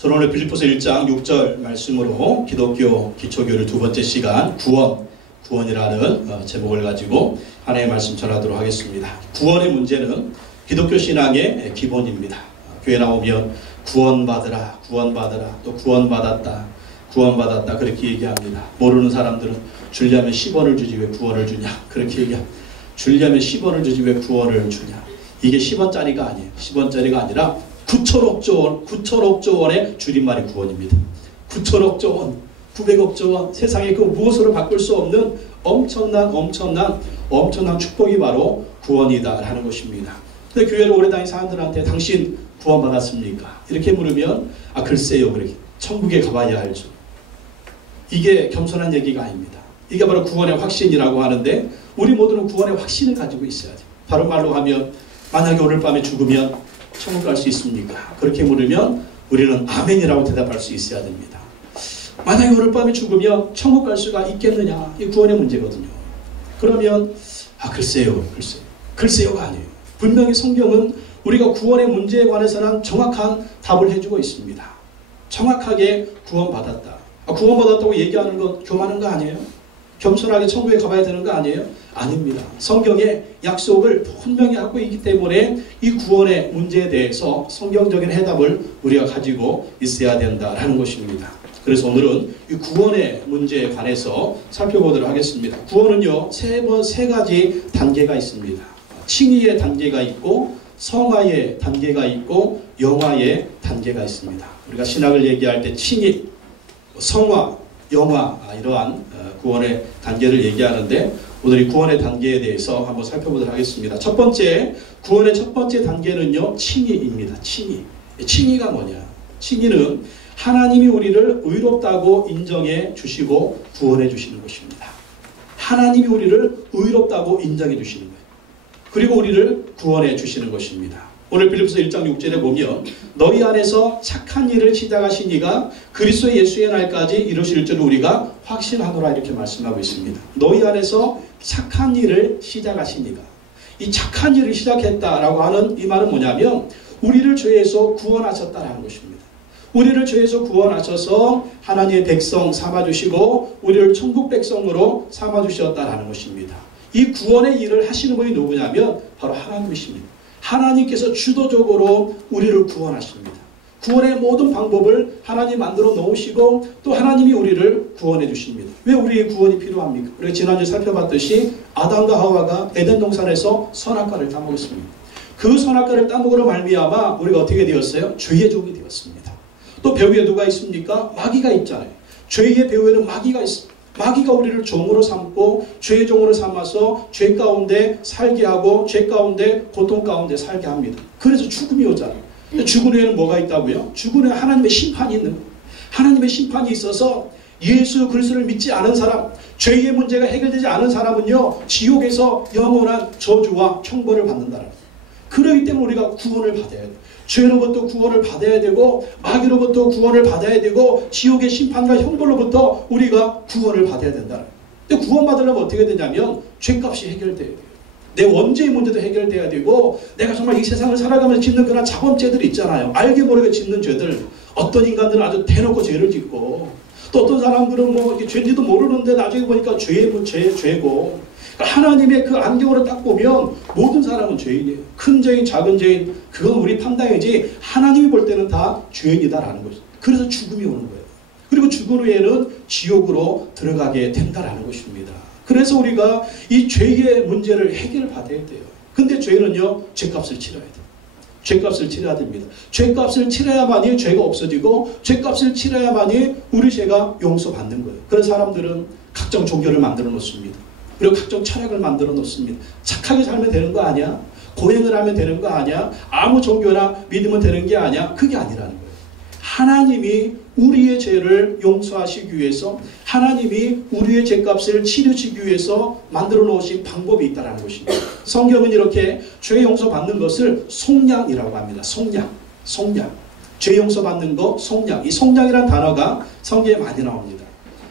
저는 오늘 빌립보서 1장 6절 말씀으로 기독교 기초교를 두 번째 시간 구원이라는 제목을 가지고 하나님의 말씀 전하도록 하겠습니다. 구원의 문제는 기독교 신앙의 기본입니다. 교회 나오면 구원받으라, 또 구원받았다 그렇게 얘기합니다. 모르는 사람들은 주려면 10원을 주지 왜 구원을 주냐 그렇게 얘기합니다. 주려면 10원을 주지 왜 구원을 주냐. 이게 10원짜리가 아니에요. 10원짜리가 아니라 9천억조 원의 줄임말이 구원입니다. 9천억조 원, 900억조 원, 세상에 그 무엇으로 바꿀 수 없는 엄청난 축복이 바로 구원이다라는 것입니다. 근데 교회를 오래 다닌 사람들한테 당신 구원받았습니까? 이렇게 물으면 글쎄요. 그렇게 천국에 가봐야 알죠. 이게 겸손한 얘기가 아닙니다. 이게 바로 구원의 확신이라고 하는데 우리 모두는 구원의 확신을 가지고 있어야 돼요. 바른 말로 하면 만약에 오늘 밤에 죽으면 천국 갈 수 있습니까? 그렇게 물으면 우리는 아멘이라고 대답할 수 있어야 됩니다. 만약에 오늘 밤에 죽으면 천국 갈 수가 있겠느냐? 이 구원의 문제거든요. 그러면 글쎄요가 아니에요. 분명히 성경은 우리가 구원의 문제에 관해서는 정확한 답을 해주고 있습니다. 정확하게 구원받았다. 구원받았다고 얘기하는 건 교만한 거 아니에요? 겸손하게 천국에 가봐야 되는 거 아니에요? 아닙니다. 성경의 약속을 분명히 하고 있기 때문에 이 구원의 문제에 대해서 성경적인 해답을 우리가 가지고 있어야 된다라는 것입니다. 그래서 오늘은 이 구원의 문제에 관해서 살펴보도록 하겠습니다. 구원은요, 세 가지 단계가 있습니다. 칭의의 단계가 있고, 성화의 단계가 있고, 영화의 단계가 있습니다. 우리가 신학을 얘기할 때 칭의, 성화, 영화 이러한 구원의 단계를 얘기하는데 오늘 이 구원의 단계에 대해서 한번 살펴보도록 하겠습니다. 구원의 첫 번째 단계는요, 칭의입니다. 칭의가 뭐냐? 칭의는 하나님이 우리를 의롭다고 인정해 주시고 구원해 주시는 것입니다. 하나님이 우리를 의롭다고 인정해 주시는 거예요. 그리고 우리를 구원해 주시는 것입니다. 오늘 빌립보서 1장 6절에 보면 너희 안에서 착한 일을 시작하신 이가 그리스도 예수의 날까지 이루실 줄 우리가 확신하노라 이렇게 말씀하고 있습니다. 너희 안에서 착한 일을 시작하신 이가, 이 착한 일을 시작했다라고 하는 이 말은 뭐냐면 우리를 죄에서 구원하셨다라는 것입니다. 우리를 죄에서 구원하셔서 하나님의 백성 삼아주시고 우리를 천국 백성으로 삼아주셨다라는 것입니다. 이 구원의 일을 하시는 분이 누구냐면 바로 하나님이십니다. 하나님께서 주도적으로 우리를 구원하십니다. 구원의 모든 방법을 하나님 만들어 놓으시고 또 하나님이 우리를 구원해 주십니다. 왜 우리의 구원이 필요합니까? 우리가 지난주에 살펴봤듯이 아담과 하와가 에덴 동산에서 선악과를 따먹었습니다. 그 선악과를 따먹으로 말미암아 우리가 어떻게 되었어요? 죄의 종이 되었습니다. 또 배후에 누가 있습니까? 마귀가 있잖아요. 죄의 배후에는 마귀가 있습니다. 마귀가 우리를 종으로 삼고 죄의 종으로 삼아서 죄 가운데 살게 하고 죄 가운데 고통 가운데 살게 합니다. 그래서 죽음이 오잖아요. 죽은 후에는 뭐가 있다고요? 죽은 후에 하나님의 심판이 있는 거예요. 하나님의 심판이 있어서 예수 그리스도를 믿지 않은 사람, 죄의 문제가 해결되지 않은 사람은요, 지옥에서 영원한 저주와 형벌을 받는다는 거예요. 그렇기 때문에 우리가 구원을 받아야 돼요. 죄로부터 구원을 받아야 되고 마귀로부터 구원을 받아야 되고 지옥의 심판과 형벌로부터 우리가 구원을 받아야 된다. 근데 구원받으려면 어떻게 되냐면 죄값이 해결돼야 돼요. 내 원죄의 문제도 해결돼야 되고 내가 정말 이 세상을 살아가면서 짓는 그런 자범죄들 있잖아요. 알게 모르게 짓는 죄들. 어떤 인간들은 아주 대놓고 죄를 짓고 또 어떤 사람들은 뭐 죄인지도 모르는데 나중에 보니까 죄고 하나님의 그 안경으로 딱 보면 모든 사람은 죄인이에요. 큰 죄인, 작은 죄인, 그건 우리 판단이지 하나님이 볼 때는 다 죄인이다라는 거죠. 그래서 죽음이 오는 거예요. 그리고 죽은 후에는 지옥으로 들어가게 된다라는 것입니다. 그래서 우리가 이 죄의 문제를 해결받아야 돼요. 근데 죄는요, 죄값을 치러야 돼요. 죄값을 치러야 됩니다. 죄값을 치러야만이 죄가 없어지고 죄값을 치러야만이 우리 죄가 용서받는 거예요. 그런 사람들은 각종 종교를 만들어 놓습니다. 그리고 각종 철학을 만들어 놓습니다. 착하게 살면 되는 거 아니야? 고행을 하면 되는 거 아니야? 아무 종교나 믿으면 되는 게 아니야? 그게 아니라는 거예요. 하나님이 우리의 죄를 용서하시기 위해서 하나님이 우리의 죄값을 치르시기 위해서 만들어 놓으신 방법이 있다는 것입니다. 성경은 이렇게 죄 용서받는 것을 속량이라고 합니다. 속량. 죄 용서받는 거 속량. 이 속량이라는 단어가 성경에 많이 나옵니다.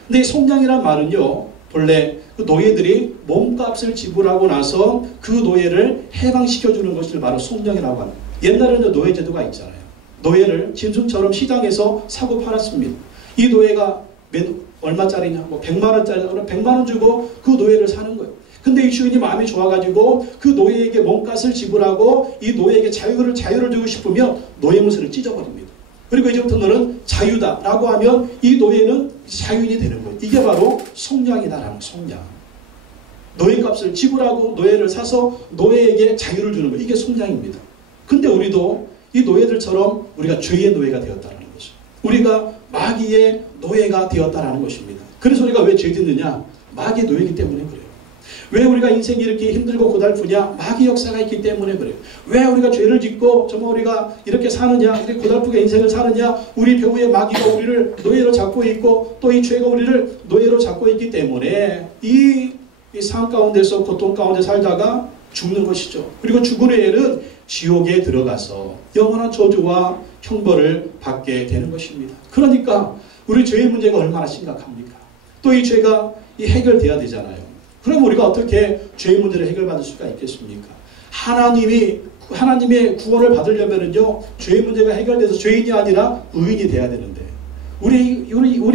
근데 이 속량이라는 말은요, 본래 그 노예들이 몸값을 지불하고 나서 그 노예를 해방시켜주는 것을 바로 속량이라고 합니다. 옛날에는 노예제도가 있잖아요. 노예를 짐승처럼 시장에서 사고 팔았습니다. 이 노예가 얼마짜리냐? 100만 원짜리, 100만 원 주고 그 노예를 사는 거예요. 근데 이 주인이 마음이 좋아가지고 그 노예에게 몸값을 지불하고 이 노예에게 자유를 주고 싶으면 노예 무쇠를 찢어버립니다. 그리고 이제부터 너는 자유다라고 하면 이 노예는 자유인이 되는 거예요. 이게 바로 속량이다라는 속량. 노예값을 지불하고 노예를 사서 노예에게 자유를 주는 거예요. 이게 속량입니다. 근데 우리도 이 노예들처럼 우리가 죄의 노예가 되었다는 거죠. 우리가 마귀의 노예가 되었다는 것입니다. 그래서 우리가 왜 죄 짓느냐? 마귀의 노예이기 때문에 그래요. 왜 우리가 인생이 이렇게 힘들고 고달프냐? 마귀 역사가 있기 때문에 그래요. 왜 우리가 죄를 짓고 정말 우리가 이렇게 사느냐? 이렇게 고달프게 인생을 사느냐? 우리 배후에 마귀가 우리를 노예로 잡고 있고 또 이 죄가 우리를 노예로 잡고 있기 때문에 이 삶 가운데서 고통 가운데 살다가 죽는 것이죠. 그리고 죽은 후에는 지옥에 들어가서 영원한 저주와 형벌을 받게 되는 것입니다. 그러니까 우리 죄의 문제가 얼마나 심각합니까? 또 이 죄가 해결돼야 되잖아요. 그럼 우리가 어떻게 죄의 문제를 해결받을 수가 있겠습니까? 하나님의 구원을 받으려면은요, 죄의 문제가 해결돼서 죄인이 아니라 의인이 돼야 되는데, 우리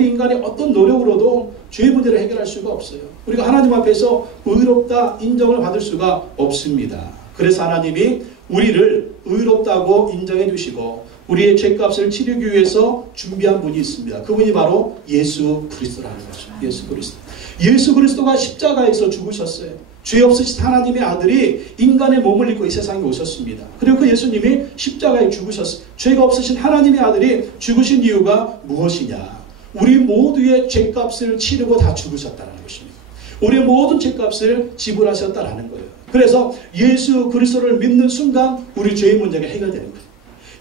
인간의 어떤 노력으로도 죄의 문제를 해결할 수가 없어요. 우리가 하나님 앞에서 의롭다 인정을 받을 수가 없습니다. 그래서 하나님이 우리를 의롭다고 인정해 주시고 우리의 죄값을 치르기 위해서 준비한 분이 있습니다. 그분이 바로 예수 그리스도라는 거죠. 예수 그리스도. 예수 그리스도가 십자가에서 죽으셨어요. 죄 없으신 하나님의 아들이 인간의 몸을 입고 이 세상에 오셨습니다. 그리고 그 예수님이 십자가에 죽으셨어요. 죄가 없으신 하나님의 아들이 죽으신 이유가 무엇이냐? 우리 모두의 죄값을 치르고 다 죽으셨다는 것입니다. 우리의 모든 죄값을 지불하셨다는 거예요. 그래서 예수 그리스도를 믿는 순간 우리 죄의 문제가 해결되는 거예요.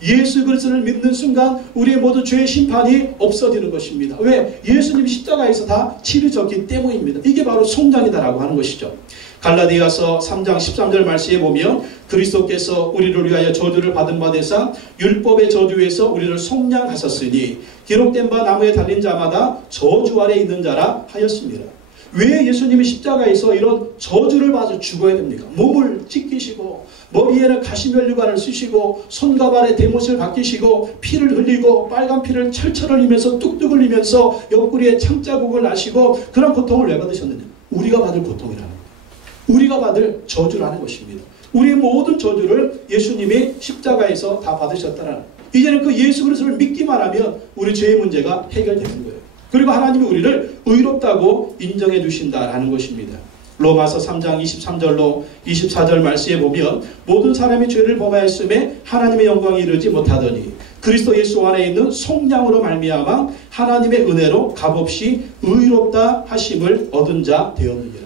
예수 그리스도를 믿는 순간 우리의 모든 죄의 심판이 없어지는 것입니다. 왜? 예수님이 십자가에서 다 치르셨기 때문입니다. 이게 바로 속량이다라고 하는 것이죠. 갈라디아서 3장 13절 말씀에 보면 그리스도께서 우리를 위하여 저주를 받은 바 되사 율법의 저주에서 우리를 속량하셨으니 기록된 바 나무에 달린 자마다 저주 아래 있는 자라 하였습니다. 왜 예수님이 십자가에서 이런 저주를 받아 죽어야 됩니까? 몸을 찢기시고 머리에는 가시면류관을 쓰시고 손과 발에 대못을 박히시고 피를 흘리고 빨간 피를 철철 흘리면서 뚝뚝 흘리면서 옆구리에 창자국을 나시고 그런 고통을 왜 받으셨느냐? 우리가 받을 고통이라는 거예요. 우리가 받을 저주라는 것입니다. 우리의 모든 저주를 예수님이 십자가에서 다 받으셨다는 거예요. 이제는 그 예수 그리스도를 믿기만 하면 우리 죄의 문제가 해결되는 거예요. 그리고 하나님이 우리를 의롭다고 인정해 주신다라는 것입니다. 로마서 3장 23절로 24절 말씀에 보면 모든 사람이 죄를 범하였음에 하나님의 영광에 이르지 못하더니 그리스도 예수 안에 있는 속량으로 말미암아 하나님의 은혜로 값없이 의롭다 하심을 얻은 자 되었느니라.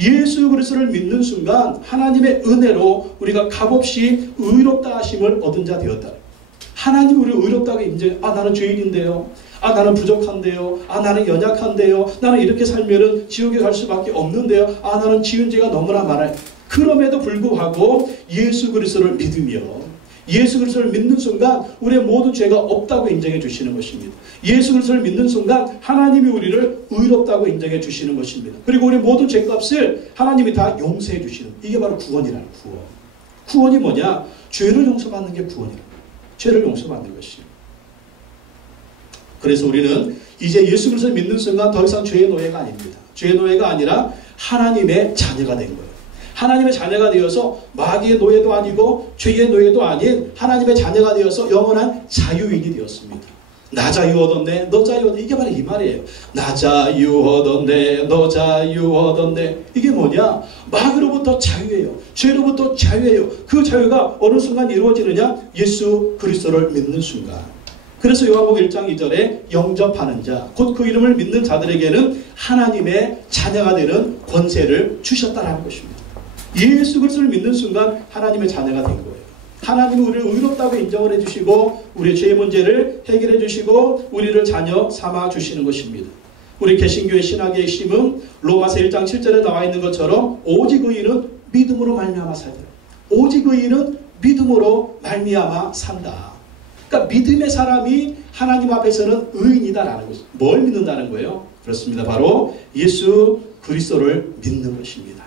예수 그리스도를 믿는 순간 하나님의 은혜로 우리가 값없이 의롭다 하심을 얻은 자 되었다. 하나님이 우리를 의롭다고 인정해. 나는 죄인인데요. 나는 부족한데요. 나는 연약한데요. 나는 이렇게 살면은 지옥에 갈 수밖에 없는데요. 나는 지은 죄가 너무나 많아요. 그럼에도 불구하고 예수 그리스도를 믿으며 예수 그리스도를 믿는 순간 우리의 모든 죄가 없다고 인정해 주시는 것입니다. 예수 그리스도를 믿는 순간 하나님이 우리를 의롭다고 인정해 주시는 것입니다. 그리고 우리 모든 죄값을 하나님이 다 용서해 주시는, 이게 바로 구원이라는 구원. 구원이 뭐냐? 죄를 용서받는 게 구원이라는 거예요. 죄를 용서받는 것이에요. 그래서 우리는 이제 예수 그리스도를 믿는 순간 더 이상 죄의 노예가 아닙니다. 죄의 노예가 아니라 하나님의 자녀가 된 거예요. 하나님의 자녀가 되어서 마귀의 노예도 아니고 죄의 노예도 아닌 하나님의 자녀가 되어서 영원한 자유인이 되었습니다. 나 자유 얻었네, 너 자유 얻었네. 이게 바로 이 말이에요. 나 자유 얻었네, 너 자유 얻었네. 이게 뭐냐? 마귀로부터 자유예요. 죄로부터 자유예요. 그 자유가 어느 순간 이루어지느냐? 예수 그리스도를 믿는 순간. 그래서 요한복음 1장 2절에 영접하는 자, 곧 그 이름을 믿는 자들에게는 하나님의 자녀가 되는 권세를 주셨다는 것입니다. 예수 그리스도를 믿는 순간 하나님의 자녀가 된 거예요. 하나님이 우리를 의롭다고 인정을 해주시고 우리의 죄의 문제를 해결해 주시고 우리를 자녀 삼아 주시는 것입니다. 우리 개신교의 신학의 핵심은 로마서 1장 7절에 나와 있는 것처럼 오직 의인은 믿음으로 말미암아 살더라. 오직 의인은 믿음으로 말미암아 산다. 그러니까 믿음의 사람이 하나님 앞에서는 의인이다라는 것입니다. 뭘 믿는다는 거예요? 그렇습니다. 바로 예수 그리스도를 믿는 것입니다.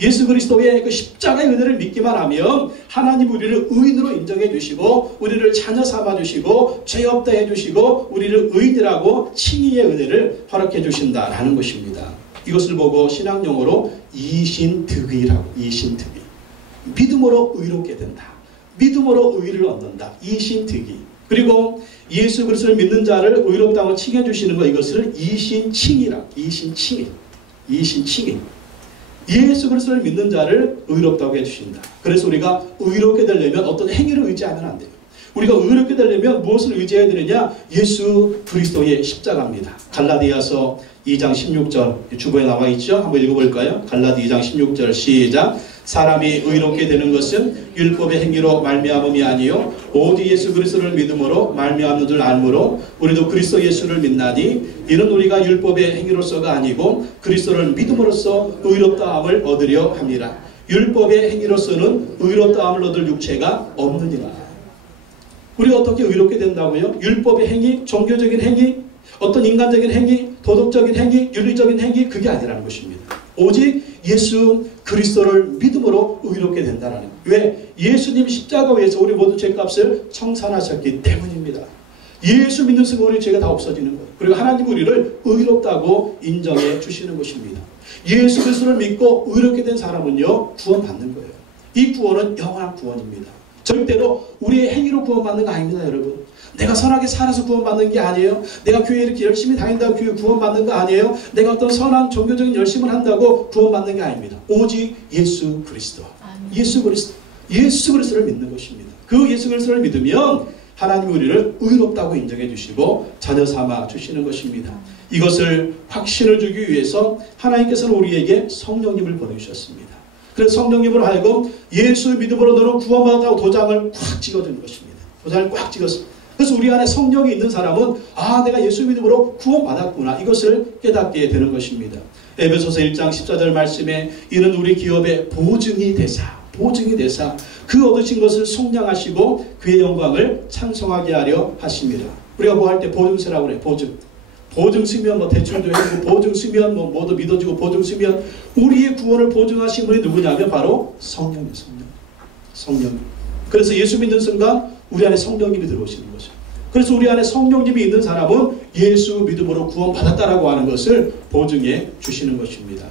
예수 그리스도의 그 십자가의 은혜를 믿기만 하면 하나님 우리를 의인으로 인정해 주시고 우리를 자녀 삼아 주시고 죄 없다 해 주시고 우리를 의인이라고 칭의의 은혜를 허락해 주신다라는 것입니다. 이것을 보고 신학용어로 이신득의라고, 이신득의. 믿음으로 의롭게 된다. 믿음으로 의를 얻는다. 이신득의. 그리고 예수 그리스도를 믿는 자를 의롭다고 칭해 주시는 것, 이것을 이신칭의라고, 이신칭의. 이신칭의. 예수 그리스도를 믿는 자를 의롭다고 해주신다. 그래서 우리가 의롭게 되려면 어떤 행위를 의지하면 안 돼요. 우리가 의롭게 되려면 무엇을 의지해야 되느냐? 예수 그리스도의 십자가입니다. 갈라디아서 2장 16절 주보에 나와 있죠? 한번 읽어볼까요? 갈라디 2장 16절 시작. 사람이 의롭게 되는 것은 율법의 행위로 말미암음이 아니요 오직 예수 그리스도를 믿음으로 말미암는 줄 알므로 우리도 그리스도 예수를 믿나니 이는 우리가 율법의 행위로서가 아니고 그리스도를 믿음으로써 의롭다함을 얻으려 합니다. 율법의 행위로서는 의롭다함을 얻을 육체가 없느니라. 우리가 어떻게 의롭게 된다고요? 율법의 행위, 종교적인 행위, 어떤 인간적인 행위, 도덕적인 행위, 윤리적인 행위, 그게 아니라는 것입니다. 오직 예수 그리스도를 믿음으로 의롭게 된다는 거예요. 왜? 예수님 십자가 위에서 우리 모두 죄값을 청산하셨기 때문입니다. 예수 믿는 순간 우리 죄가 다 없어지는 거예요. 그리고 하나님 우리를 의롭다고 인정해 주시는 것입니다. 예수 그리스도를 믿고 의롭게 된 사람은요, 구원받는 거예요. 이 구원은 영원한 구원입니다. 절대로 우리의 행위로 구원받는 거 아닙니다, 여러분. 내가 선하게 살아서 구원받는 게 아니에요. 내가 교회 이렇게 열심히 다닌다고 교회 구원받는 거 아니에요. 내가 어떤 선한 종교적인 열심을 한다고 구원받는 게 아닙니다. 오직 예수 그리스도. 예수 그리스도. 예수 그리스도를 믿는 것입니다. 그 예수 그리스도를 믿으면 하나님 우리를 의롭다고 인정해 주시고 자녀 삼아 주시는 것입니다. 이것을 확신을 주기 위해서 하나님께서는 우리에게 성령님을 보내주셨습니다. 그래서 성령님으로 하여금 예수 믿음으로 너는 구원받았다고 도장을 꽉 찍어주는 것입니다. 도장을 꽉 찍었습니다. 그래서 우리 안에 성령이 있는 사람은 아, 내가 예수 믿음으로 구원받았구나, 이것을 깨닫게 되는 것입니다. 에베소서 1장 14절 말씀에 이는 우리 기업의 보증이 되사 그 얻으신 것을 속량하시고 그의 영광을 찬송하게 하려 하십니다. 우리가 뭐 할 때 보증세라고 그래. 보증 쓰면 뭐 대출도 해주고 보증 쓰면 뭐 뭐도 믿어주고 보증 쓰면 우리의 구원을 보증하신 분이 누구냐면 바로 성령이에요. 성령. 그래서 예수 믿는 순간 우리 안에 성령님이 들어오시는 거죠. 그래서 우리 안에 성령님이 있는 사람은 예수 믿음으로 구원받았다라고 하는 것을 보증해 주시는 것입니다.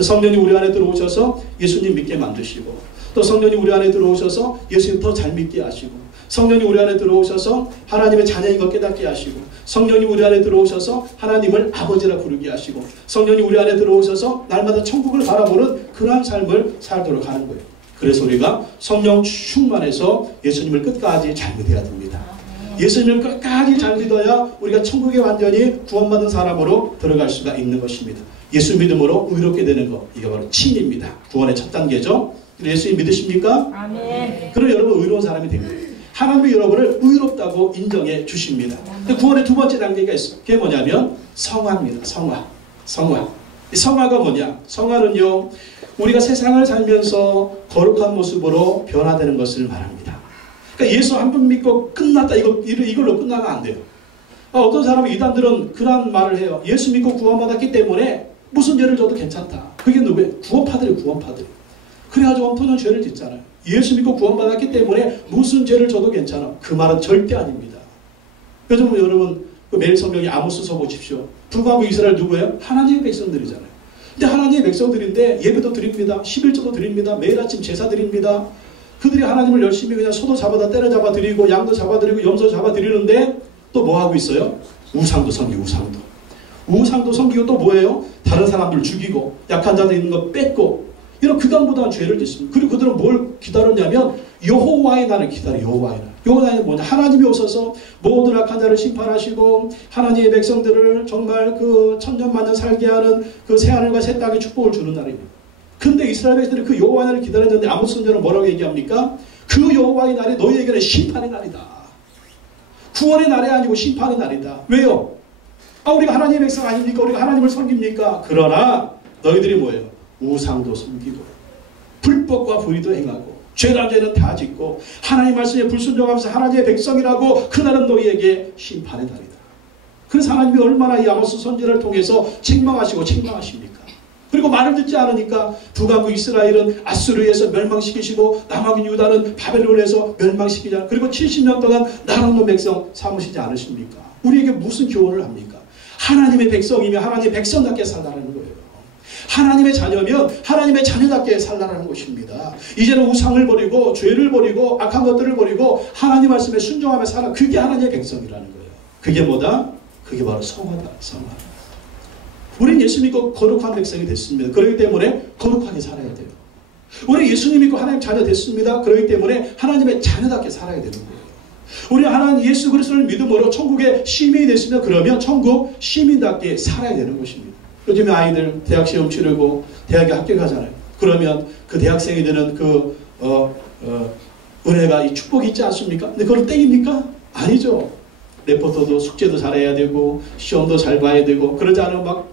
성령님 우리 안에 들어오셔서 예수님 믿게 만드시고, 또 성령님 우리 안에 들어오셔서 예수님 더 잘 믿게 하시고, 성령님 우리 안에 들어오셔서 하나님의 자녀인 것 깨닫게 하시고, 성령님 우리 안에 들어오셔서 하나님을 아버지라 부르게 하시고, 성령님 우리 안에 들어오셔서 날마다 천국을 바라보는 그러한 삶을 살도록 하는 거예요. 그래서 우리가 성령 충만해서 예수님을 끝까지 잘 믿어야 됩니다. 예수님을 끝까지 잘 믿어야 우리가 천국에 완전히 구원받은 사람으로 들어갈 수가 있는 것입니다. 예수 믿음으로 의롭게 되는 것, 이게 바로 칭입니다. 구원의 첫 단계죠. 예수님 믿으십니까? 아멘. 그럼 여러분 의로운 사람이 됩니다. 하나님이 여러분을 의롭다고 인정해 주십니다. 근데 구원의 두 번째 단계가 있어요. 그게 뭐냐면 성화입니다. 성화. 성화가 뭐냐? 성화는요, 우리가 세상을 살면서 거룩한 모습으로 변화되는 것을 말합니다. 그러니까 예수 한 번 믿고 끝났다, 이걸로 끝나면 안 돼요. 어떤 사람은, 이단들은 그런 말을 해요. 예수 믿고 구원받았기 때문에 무슨 죄를 져도 괜찮다. 그게 누구예요? 구원파들이에요. 그래가지고 엄청난 죄를 짓잖아요. 예수 믿고 구원받았기 때문에 무슨 죄를 져도 괜찮아. 그 말은 절대 아닙니다. 요즘 여러분 매일 성경에 아모스서 보십시오. 불구하고 이스라엘 누구예요? 하나님의 백성들이잖아요. 근데 하나님의 백성들인데 예배도 드립니다. 11조도 드립니다. 매일 아침 제사 드립니다. 그들이 하나님을 열심히 그냥 소도 잡아다 때려잡아 드리고 양도 잡아 드리고 염소 잡아 드리는데 또 뭐 하고 있어요? 우상도 섬기고 우상도 섬기고 또 뭐예요? 다른 사람들 죽이고 약한 자들 있는 거 뺏고 이런 그간보다는 죄를 짓습니다. 그리고 그들은 뭘 기다렸냐면 여호와의 날을 기다려. 여호와의 날. 여호와의 날은 뭐냐? 하나님이 오셔서 모든 악한 자를 심판하시고 하나님의 백성들을 정말 그 천년만년 살게 하는 그 새하늘과 새 땅의 축복을 주는 날입니다. 근데 이스라엘 백성들이 그 여호와의 날을 기다렸는데 아모스 선지자는 뭐라고 얘기합니까? 그 여호와의 날이 너희에게는 심판의 날이다. 구원의 날이 아니고 심판의 날이다. 왜요? 우리가 하나님의 백성 아닙니까? 우리가 하나님을 섬깁니까? 그러나 너희들이 뭐예요? 우상도 섬기고 불법과 불의도 행하고 죄란 죄는 다 짓고 하나님 말씀에 불순종하면서 하나님의 백성이라고 그날은 너희에게 심판의 날이다. 그래서 하나님이 얼마나 이 아모스 선지자를 통해서 책망하십니까? 그리고 말을 듣지 않으니까 북왕국 이스라엘은 아수르에서 멸망시키시고 남왕국 유다는 바벨론에서 멸망시키자. 그리고 70년 동안 나라 없는 백성 삼으시지 않으십니까? 우리에게 무슨 교훈을 합니까? 하나님의 백성이면 하나님의 백성답게 살라는 거예요. 하나님의 자녀면 하나님의 자녀답게 살라는 것입니다. 이제는 우상을 버리고 죄를 버리고 악한 것들을 버리고 하나님 말씀에 순종하며 살아. 그게 하나님의 백성이라는 거예요. 그게 뭐다? 그게 바로 성화다. 성화. 우리는 예수 믿고 거룩한 백성이 됐습니다. 그렇기 때문에 거룩하게 살아야 돼요. 우리 예수님 믿고 하나님 자녀 됐습니다. 그렇기 때문에 하나님의 자녀답게 살아야 되는 거예요. 우리 하나님 예수 그리스도를 믿음으로 천국의 시민이 됐으면 그러면 천국 시민답게 살아야 되는 것입니다. 요즘에 아이들 대학 시험 치르고 대학에 합격하잖아요. 그러면 그 대학생이 되는 그 은혜가 이 축복이 있지 않습니까? 근데 그걸 땡입니까? 아니죠. 레포터도 숙제도 잘해야 되고 시험도 잘 봐야 되고 그러지 않으면 막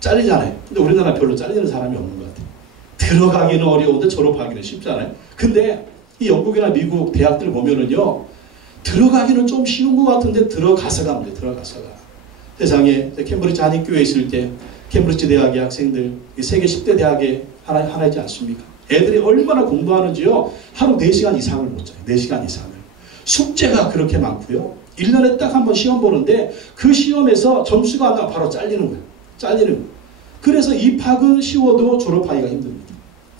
잘리잖아요. 근데 우리나라 별로 잘리는 사람이 없는 것 같아요. 들어가기는 어려운데 졸업하기는 쉽잖아요. 근데 이 영국이나 미국 대학들 보면은요, 들어가기는 좀 쉬운 것 같은데 들어가서가 문제, 들어가서가. 세상에 캠브리지 한인교회에 있을 때 캠브리지 대학의 학생들, 세계 10대 대학에 하나이지 않습니까? 애들이 얼마나 공부하는지요. 하루 4시간 이상을 못 자요. 4시간 이상을. 숙제가 그렇게 많고요. 1년에 딱 한 번 시험 보는데 그 시험에서 점수가 안 나와 바로 잘리는 거예요. 잘리는 거예요. 그래서 입학은 쉬워도 졸업하기가 힘듭니다.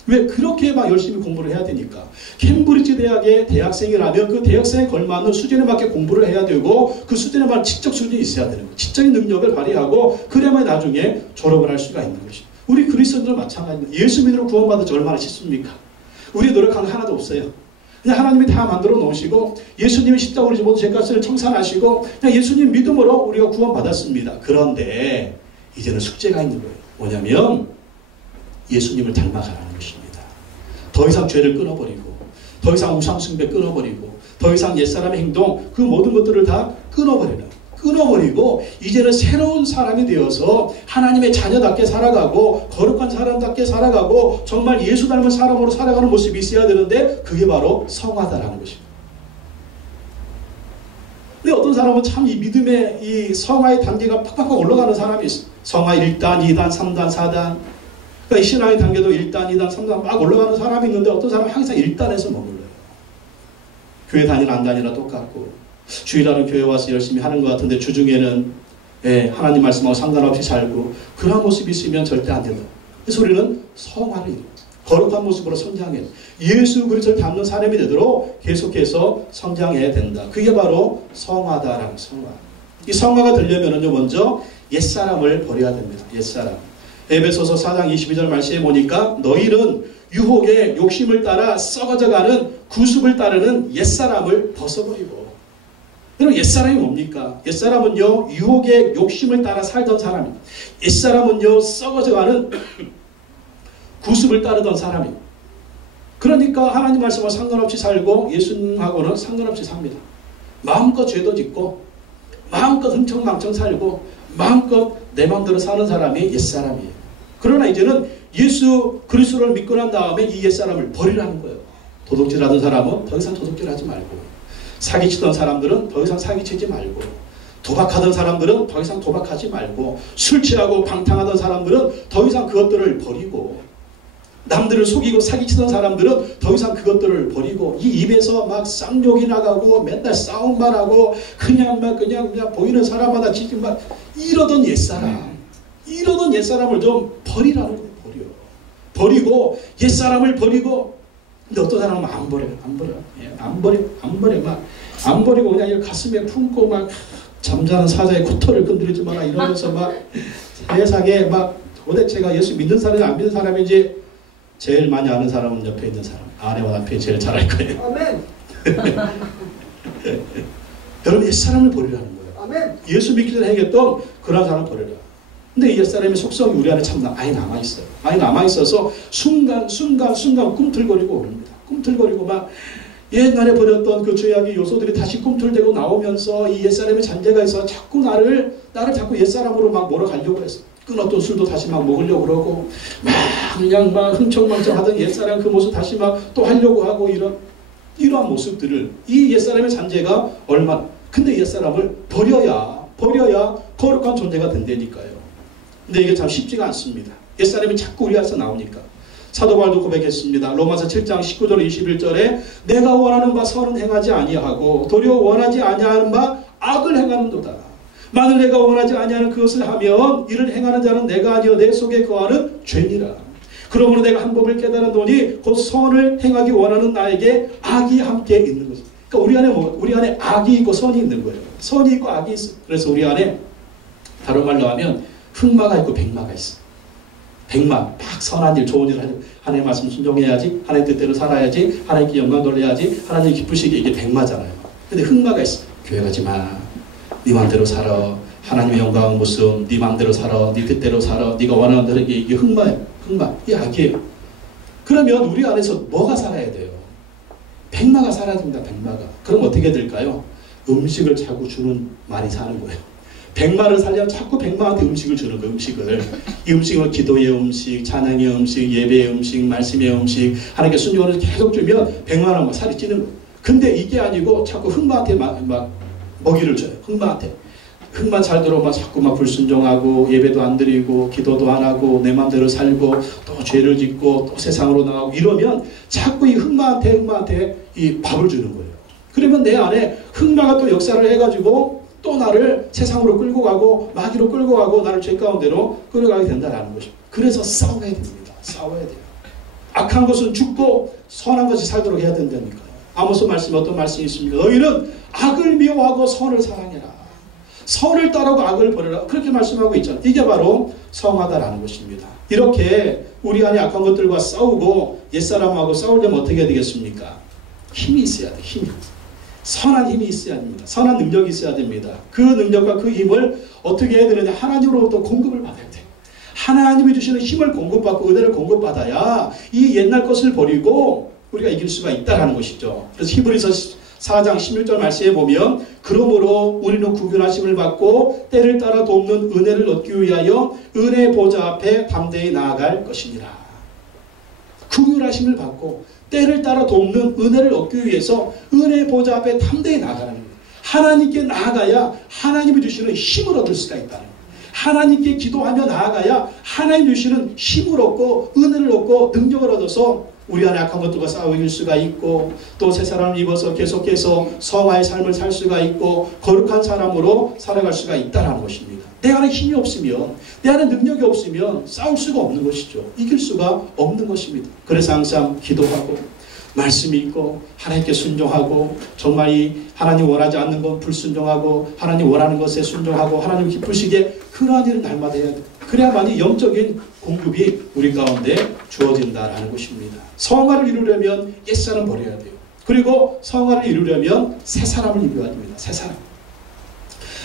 왜? 그렇게 막 열심히 공부를 해야 되니까. 캠브리지 대학의 대학생이라면 그 대학생에 걸맞는 수준에 맞게 공부를 해야 되고 그 수준에 맞는 지적 수준이 있어야 되는 거예요. 지적인 능력을 발휘하고 그래야만 나중에 졸업을 할 수가 있는 것입니다. 우리 그리스도인들 마찬가지입니다. 예수 믿음으로 구원받은 지 얼마나 쉽습니까? 우리의 노력한 거 하나도 없어요. 그냥 하나님이 다 만들어 놓으시고 예수님이 십자가로 모든 죄값을 청산하시고 그냥 예수님 믿음으로 우리가 구원받았습니다. 그런데 이제는 숙제가 있는 거예요. 뭐냐면 예수님을 닮아가라는 것입니다. 더 이상 죄를 끊어버리고 더 이상 우상숭배 끊어버리고 더 이상 옛사람의 행동 그 모든 것들을 다 끊어버리고 이제는 새로운 사람이 되어서 하나님의 자녀답게 살아가고 거룩한 사람답게 살아가고 정말 예수 닮은 사람으로 살아가는 모습이 있어야 되는데 그게 바로 성화다라는 것입니다. 근데 어떤 사람은 참 이 믿음의 이 성화의 단계가 팍팍 올라가는 사람이 있어요. 성화 1단, 2단, 3단, 4단. 그러니까 이 신앙의 단계도 1단, 2단, 3단 막 올라가는 사람이 있는데 어떤 사람은 항상 1단에서 머물러요. 교회 다니는 안 다니나 똑같고 주일하는 교회 와서 열심히 하는 것 같은데 주중에는 하나님 말씀하고 상관없이 살고 그런 모습이 있으면 절대 안 된다. 그래서 우리는 성화를 이루고 거룩한 모습으로 성장해 예수 그리스도를 닮는 사람이 되도록 계속해서 성장해야 된다. 그게 바로 성화다라는 성화. 이 성화가 되려면은요 먼저 옛사람을 버려야 됩니다. 옛사람. 에베소서 4장 22절 말씀에 보니까 너희는 유혹의 욕심을 따라 썩어져가는 구습을 따르는 옛사람을 벗어버리고. 여러분 옛사람이 뭡니까? 옛사람은요 유혹의 욕심을 따라 살던 사람입니다. 옛사람은요 썩어져가는 구습을 따르던 사람입니다. 그러니까 하나님 말씀과 상관없이 살고 예수님하고는 상관없이 삽니다. 마음껏 죄도 짓고 마음껏 흥청망청 살고 마음껏 내 마음대로 사는 사람이 옛사람이에요. 그러나 이제는 예수 그리스도를 믿고 난 다음에 이 옛사람을 버리라는 거예요. 도둑질하던 사람은 더 이상 도둑질하지 말고 사기치던 사람들은 더 이상 사기치지 말고 도박하던 사람들은 더 이상 도박하지 말고 술 취하고 방탕하던 사람들은 더 이상 그것들을 버리고 남들을 속이고 사기치던 사람들은 더 이상 그것들을 버리고 이 입에서 막 쌍욕이 나가고 맨날 싸움만 하고 그냥 보이는 사람마다 지금 막 이러던 옛사람을 좀 버리라는 거예요. 버리고 옛사람을 버리고 근데 어떤 사람은 안 버려요. 안 버리고 그냥 가슴에 품고 막 잠자는 사자의 코털을 건드리지 마라 이러면서 막 세상에 막 도대체가 예수 믿는 사람이 안 믿는 사람인지 제일 많이 아는 사람은 옆에 있는 사람. 아내와 남편이 제일 잘 알 거예요. 아멘. 여러분 옛사람을 버리라는 거예요. 아멘. 예수 믿기 전에 행했던 그런 사람을 버리라. 근데 이 옛사람의 속성이 우리 안에 참 많이 남아있어요. 많이 남아있어서 순간 꿈틀거리고 오릅니다. 꿈틀거리고 막 옛날에 버렸던 그 죄악의 요소들이 다시 꿈틀대고 나오면서 이 옛사람의 잔재가 있어 자꾸 나를 자꾸 옛사람으로 막 몰아가려고 했어. 끊었던 술도 다시 막 먹으려고 그러고 막 흥청망청 하던 옛사람 그 모습 다시 막 또 하려고 하고 이러한 모습들을 이 옛사람의 잔재가 근데 옛사람을 버려야 거룩한 존재가 된다니까요. 근데 이게 참 쉽지가 않습니다. 옛사람이 자꾸 우리 안에서 나오니까. 사도 바울도 고백했습니다. 로마서 7장 19절 21절에 내가 원하는 바 선은 행하지 아니하고 도리어 원하지 아니하는 바 악을 행하는도다. 만일 내가 원하지 아니하는 그것을 하면 이를 행하는 자는 내가 아니여 내 속에 거하는 죄니라. 그러므로 내가 한 법을 깨달았노니 곧 선을 행하기 원하는 나에게 악이 함께 있는 것입니다. 그러니까 우리 안에 악이 있고 선이 있는 거예요. 선이 있고 악이 있어. 그래서 우리 안에 다른 말로 하면 흑마가 있고 백마가 있어. 백마, 막 선한 일, 좋은 일 하죠. 하나님의 말씀 순종해야지, 하나님 뜻대로 살아야지, 하나님께 영광 돌려야지, 하나님 기쁘시게, 이게 백마잖아요. 근데 흑마가 있어. 교회 가지 마. 네 맘대로 살아. 하나님의 영광은 무슨 네 맘대로 살아. 네 뜻대로 살아. 네가 원하는 대로. 이게 흑마예요. 흑마. 이게 악이에요. 그러면 우리 안에서 뭐가 살아야 돼요? 백마가 살아야 됩니다. 백마가. 그럼 어떻게 될까요? 음식을 자꾸 주는 말이 사는 거예요. 백마를 살려면 자꾸 백마한테 음식을 주는 거예요. 음식을. 이 음식은 기도의 음식, 찬양의 음식, 예배의 음식, 말씀의 음식, 하나님께 순종을 계속 주면 백마는 살이 찌는 거예요. 근데 이게 아니고 자꾸 흑마한테 막 먹이를 줘요. 흑마한테. 흑마 잘 들어오면 자꾸 막 불순종하고 예배도 안 드리고 기도도 안 하고 내 맘대로 살고 또 죄를 짓고 또 세상으로 나가고 이러면 자꾸 이 흑마한테 이 밥을 주는 거예요. 그러면 내 안에 흑마가 또 역사를 해가지고 또 나를 세상으로 끌고 가고 마귀로 끌고 가고 나를 죄 가운데로 끌어가게 된다는 것입니다. 그래서 싸워야 됩니다. 싸워야 돼요. 악한 것은 죽고 선한 것이 살도록 해야 된다니까요. 아모스 말씀에 어떤 말씀이 있습니까? 너희는 악을 미워하고 선을 사랑해라. 선을 따르고 악을 버려라. 그렇게 말씀하고 있잖아요. 이게 바로 성하다라는 것입니다. 이렇게 우리 안에 악한 것들과 싸우고 옛사람하고 싸우려면 어떻게 해야 되겠습니까? 힘이 있어야 돼. 힘이. 선한 힘이 있어야 됩니다. 선한 능력이 있어야 됩니다. 그 능력과 그 힘을 어떻게 해야 되느냐? 하나님으로부터 공급을 받아야 돼요. 하나님이 주시는 힘을 공급받고 은혜를 공급받아야 이 옛날 것을 버리고 우리가 이길 수가 있다는 것이죠. 그래서 히브리서 4장 16절 말씀에 보면 그러므로 우리는 구별하심을 받고 때를 따라 돕는 은혜를 얻기 위하여 은혜 보좌 앞에 담대히 나아갈 것이니라. 구별하심을 받고 때를 따라 돕는 은혜를 얻기 위해서 은혜 보좌 앞에 담대히 나아가는 거예요. 하나님께 나아가야 하나님이 주시는 힘을 얻을 수가 있다는 거예요. 하나님께 기도하며 나아가야 하나님 주시는 힘을 얻고 은혜를 얻고 능력을 얻어서 우리 안에 악한 것들과 싸워 이길 수가 있고 또 새 사람을 입어서 계속해서 성화의 삶을 살 수가 있고 거룩한 사람으로 살아갈 수가 있다는 것입니다. 내 안에 힘이 없으면 내 안에 능력이 없으면 싸울 수가 없는 것이죠. 이길 수가 없는 것입니다. 그래서 항상 기도하고 말씀이 있고 하나님께 순종하고 정말 이 하나님 원하지 않는 건 불순종하고 하나님 원하는 것에 순종하고 하나님 기쁘시게 그러한 일을 날마다 해야 돼요. 그래야만이 영적인 공급이 우리 가운데 주어진다라는 것입니다. 성화를 이루려면 옛사람 버려야 돼요. 그리고 성화를 이루려면 새 사람을 입어야 됩니다. 새 사람.